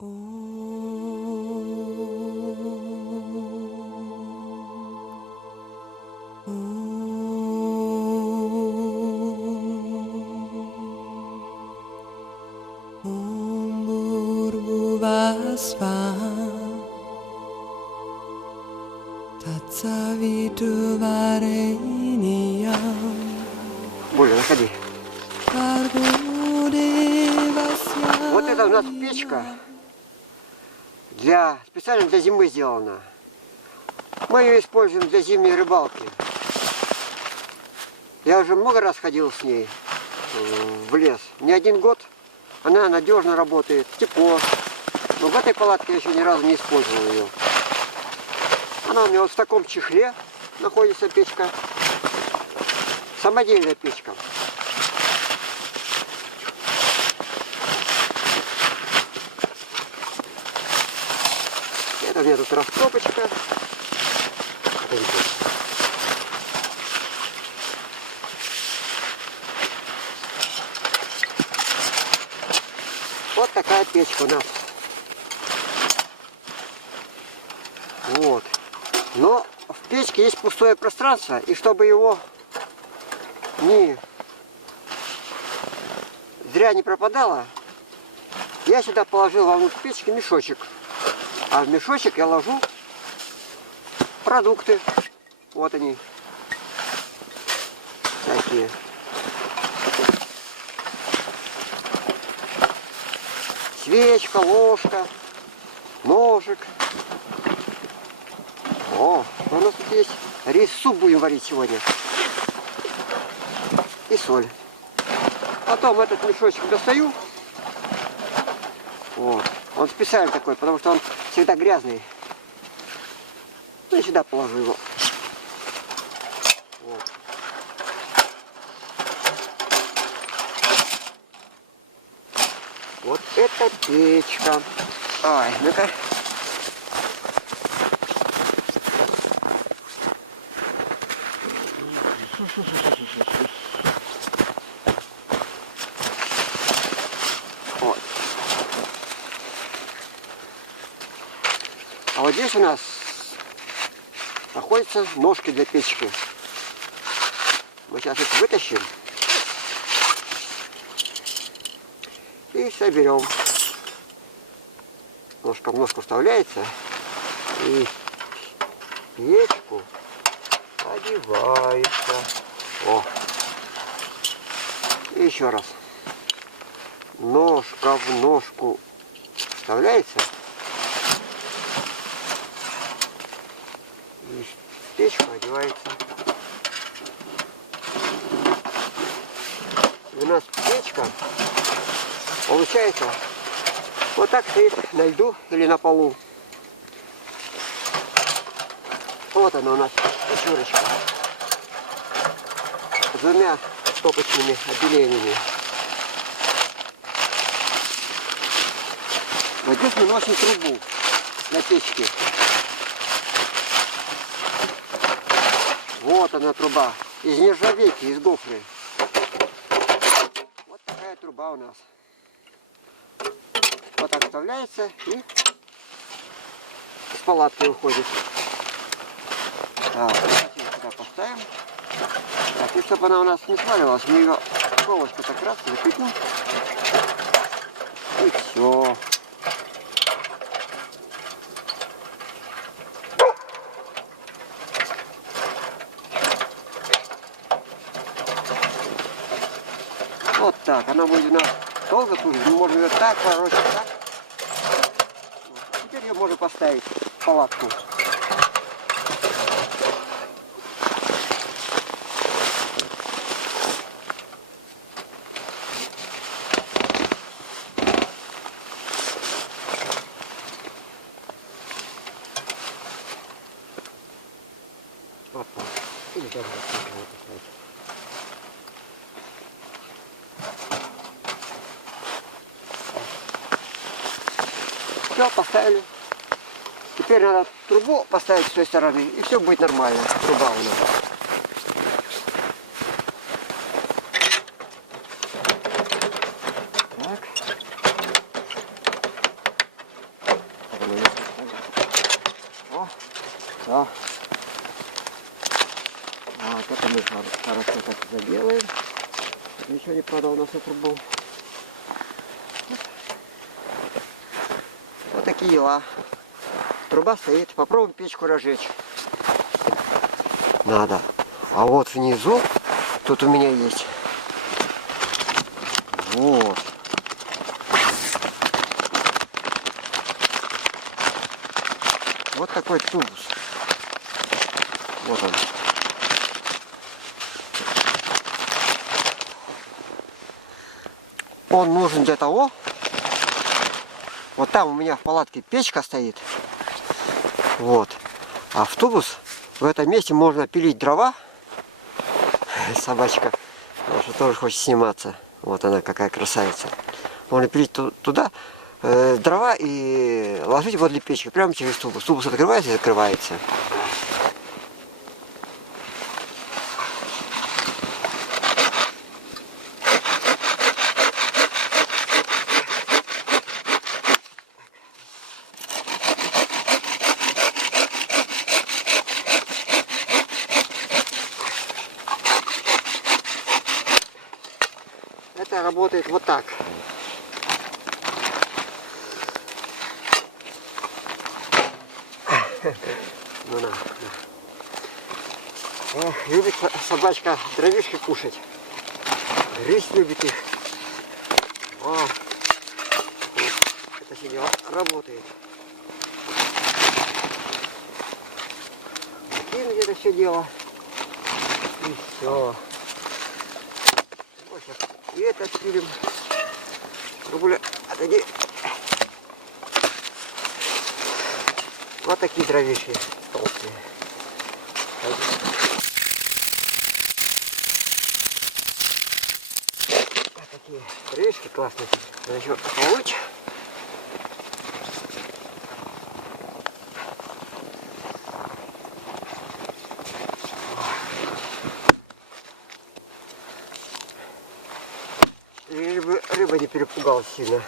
Боля, заходи. Вот это у нас печка специально для зимы сделана. Мы ее используем для зимней рыбалки. Я уже много раз ходил с ней в лес. Не один год. Она надежно работает, тепло. Но в этой палатке я еще ни разу не использовал ее. Она у меня вот в таком чехле находится печка. Самодельная печка. Это у меня тут растопочка. Вот такая печка у нас. Вот. Но в печке есть пустое пространство, и чтобы его зря не пропадало, я сюда положил вовнутрь печки мешочек. А в мешочек я ложу продукты. Вот они. Такие. Свечка, ложка, ножик. О, что у нас тут есть? Рис-суп будем варить сегодня. И соль. Потом этот мешочек достаю. Вот. Он специально такой, потому что он всегда грязный. Ну и сюда положу его. Вот. Вот это печка. Ай, ну-ка. Вот. А вот здесь у нас находятся ножки для печки. Мы сейчас их вытащим и соберем. Ножка в ножку вставляется и печку одевается. О! И еще раз. Ножка в ножку вставляется. И в печку одевается. И у нас печка получается вот так стоит на льду или на полу. Вот она у нас печурочка. С двумя стопочными отделениями. Вот здесь мы носим трубу на печке. Вот она труба. Из нержавейки, из гофры. Вот такая труба у нас. Вот так вставляется и с палатки уходит. Так, сюда поставим. Так, и чтобы она у нас не сваливалась, мы ее проволочку так раз закрепим. И все. Вот так, она будет у нас долго служить, мы можем ее так ворочать, так. Вот. Теперь ее можно поставить в палатку. Вот так. Или даже вот так его поставить. Все, поставили. Теперь надо трубу поставить с той стороны, и все будет нормально. Труба у нас. Так. О, да. Вот это мы хорошо так заделаем. Ничего не продал на всю трубу. Вот такие дела. Труба стоит. Попробуем печку разжечь. Надо. А вот внизу, тут у меня есть. Вот. Вот такой тубус. Вот он. Он нужен для того. Вот там у меня в палатке печка стоит. Вот. А в тубус в этом месте можно пилить дрова. Собачка наша тоже хочет сниматься. Вот она какая красавица. Можно пилить туда дрова и ложить возле печки. Прямо через тубус. Тубус открывается и закрывается. Это работает вот так. Ну, на. Эх, любит собачка дровишки кушать. Грызть любит их. О, это все дело работает. Кинуть это все дело. И все. Вот сейчас и это отпилим. Рубуля, отойди. Вот такие дровишки толстые. Вот такие дровишки классные. Надо еще получше. Рыба не перепугалась сильно.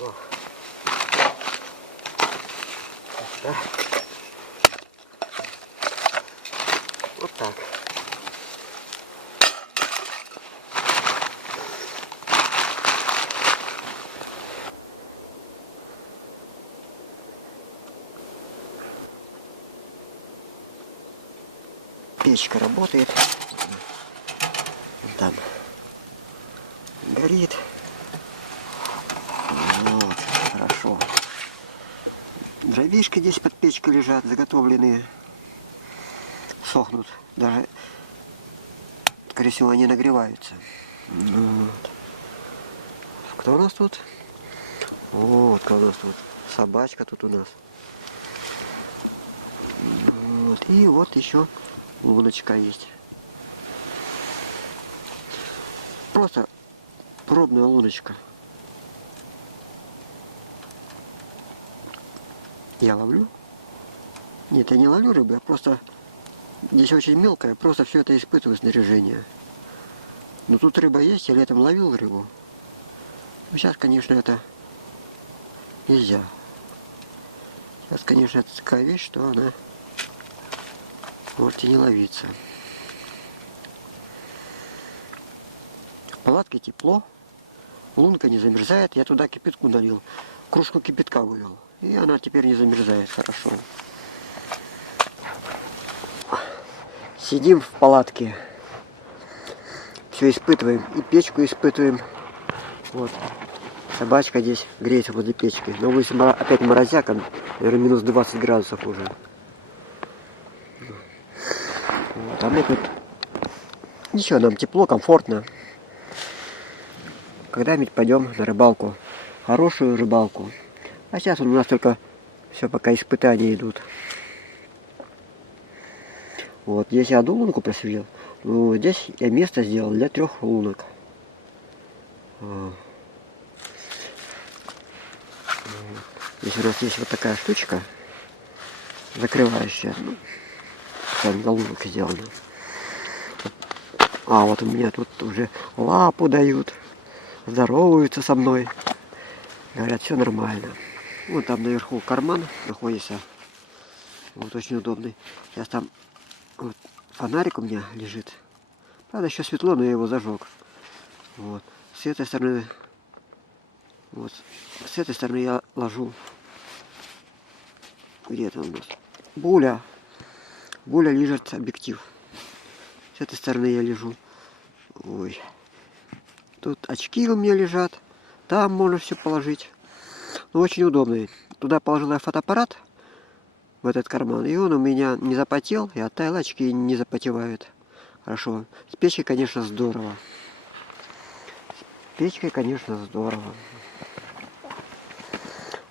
О. Да. Вот так. Печка работает. Там горит. Вот, хорошо. Дровишки здесь под печкой лежат, заготовленные. Сохнут. Даже, скорее всего, они нагреваются. Вот. Кто у нас тут? Вот, кто у нас тут? Собачка тут у нас. Вот. И вот еще луночка есть. Просто пробная луночка. Я ловлю. Нет, я не ловлю рыбу, я просто... Здесь очень мелкая, просто все это испытываю снаряжение. Но тут рыба есть, я летом ловил рыбу. Но сейчас, конечно, это нельзя. Сейчас, конечно, это такая вещь, что она может и не ловиться. В палатке тепло, лунка не замерзает, я туда кипятку налил, кружку кипятка вывел. И она теперь не замерзает хорошо. Сидим в палатке. Все испытываем. И печку испытываем. Вот. Собачка здесь греется возле печки. Но если опять морозяк, наверное, минус 20 градусов уже. Вот. А мы тут... Ничего, нам тепло, комфортно. Когда-нибудь пойдем на рыбалку. Хорошую рыбалку. А сейчас у нас только все пока испытания идут. Вот здесь я одну лунку просверлил. Ну, здесь я место сделал для 3 лунок. Здесь у нас есть вот такая штучка, закрывающая. Ну, на лунок сделана. А вот у меня тут уже лапу дают, здороваются со мной. Говорят, все нормально. Вот там наверху карман находится. Вот очень удобный. Сейчас там вот фонарик у меня лежит. Правда, еще светло, но я его зажег. Вот. С этой стороны, вот, с этой стороны я ложу. Где это у нас? Буля. Буля лежит объектив. С этой стороны я лежу. Ой. Тут очки у меня лежат. Там можно все положить. Ну, очень удобный. Туда положил я фотоаппарат в этот карман. И он у меня не запотел. И оттаял, очки не запотевают. Хорошо. С печкой, конечно, здорово. С печкой, конечно, здорово.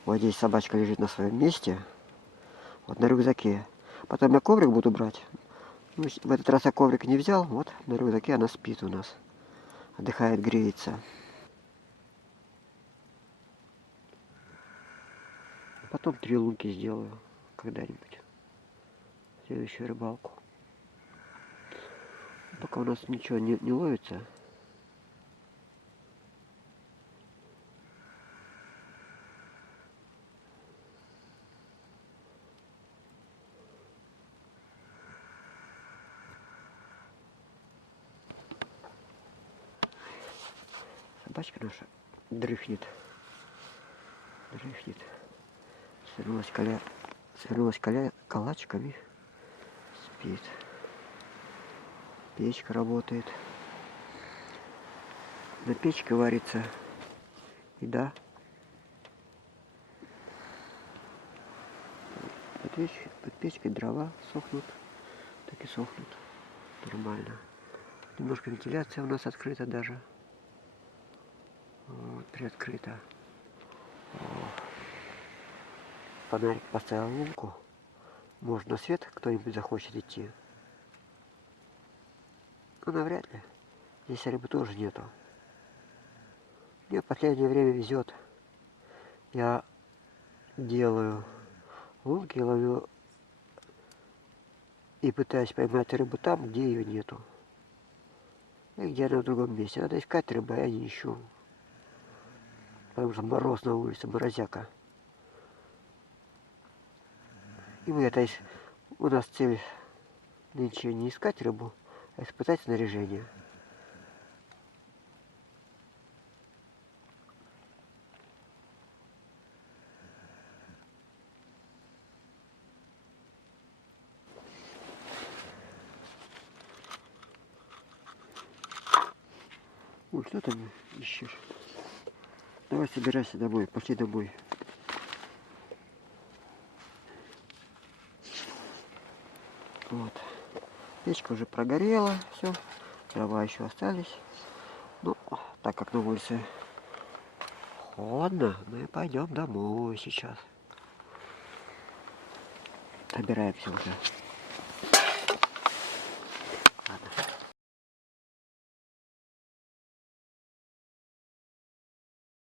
Вот здесь собачка лежит на своем месте. Вот на рюкзаке. Потом я коврик буду брать. Ну, в этот раз я коврик не взял. Вот на рюкзаке она спит у нас. Отдыхает, греется. Потом 3 лунки сделаю когда-нибудь. Следующую рыбалку. Пока у нас ничего не ловится. Собачка наша дрыхнет. Дрыхнет. Свернулась калачиками. Спит. Печка работает. На печке варится еда. Под печкой дрова сохнут. Так и сохнут. Нормально. Немножко вентиляция у нас открыта даже. Вот, приоткрыта. Фонарик поставил лунку. Может, на свет кто-нибудь захочет идти. Но навряд ли. Здесь рыбы тоже нету. Мне в последнее время везет. Я делаю лунки, ловлю и пытаюсь поймать рыбу там, где ее нету. И где она в другом месте. Надо искать рыбу, а я не ищу. Потому что мороз на улице, морозяка. И у нас цель нынче не искать рыбу, а испытать снаряжение. Ой, что там ищешь? Давай собирайся домой, пошли домой. Вот. Печка уже прогорела, все. Дрова еще остались. Ну, так как на улице холодно, мы пойдем домой сейчас. Собираемся уже.